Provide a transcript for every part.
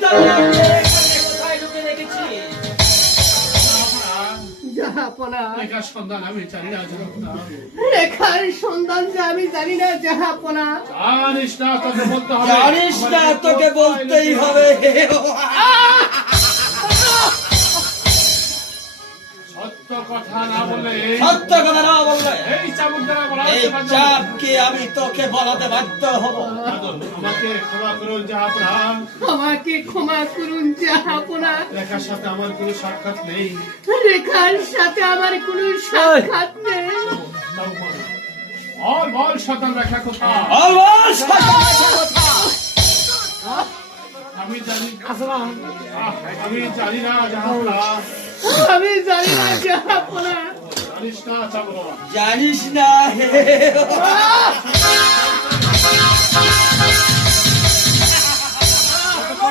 কোথায় ঢুকে রেখেছিস? জাহাপনা, রেখার সন্ধান আমি জানি না জাহাপনা। রেখার সন্ধান যে আমি জানি না জাহাপনা। জানিস না তোকে বলতে হবে। জানিস না তোকে বলতেই হবে। সত্য কথা না বলে সত্য কথা না বললে এই চাবুক দ্বারা এই চাপকে আমি তোকে বলাতে বাধ্য হব। আমাকে ক্ষমা করুন জাহাপনা। আমাকে ক্ষমা করুন জাহাপনা। রেখার সাথে আমার কোনো সাক্ষাৎ নেই। রেখার সাথে আমার কোনো সাক্ষাৎ নেই। বল শতান রেখা কোথা? আমি জানি না জাহাপনা। আমি জানি না জাহাপনা। জানিস না চাবুক। জানিস না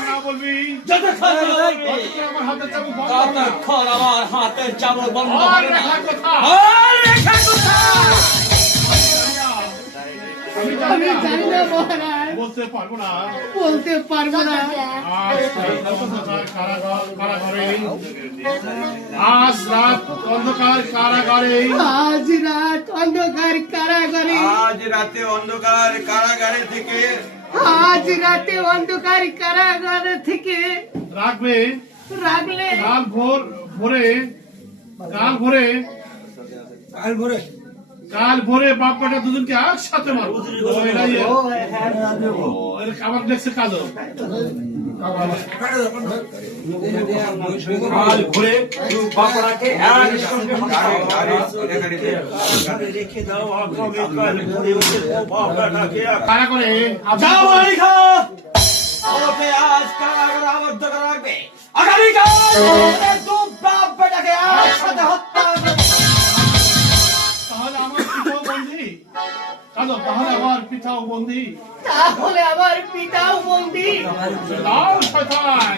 না বলবি যতক্ষণ না বলবি, আমার হাতে চাবুক বন্ধ হবে না। ততক্ষণ আমার হাতের চাবুক বন্ধ আর হবে না। রেখা কোথা? আর রেখা কোথায়? আমি আমি জানি জানি না না মহারাজ, বলতে পারবো না। বলতে পারবো না। আজ রাত অন্ধকার কারাগারে আজ রাত অন্ধকার কারাগারে, আজ রাতে অন্ধকার কারাগারে থেকে আজ রাতে অন্ধকার কারাগারে থেকে রাখবে। রাখলে কাল ভোরে বাপ বেটা দুজনকে একসাথে মারবো। আমার দেখছে কাজ কাল ভোরে বাবাকে একসঙ্গে রেখে দাও। আগামীকাল ভোরে উঠে বাবাটাকে কারা করে যাও মালিকা, ওকে আজ কারাগারে আবদ্ধ করে রাখবে। আগামীকাল ওদের দু বাপ বেটাকে একসাথে হত্যা করবে। তাহলে আমার পিতাও বন্দী। তাহলে আমার পিতাও বন্দী। তাহলে আমার পিতাও বন্দী। দাও শয়তান।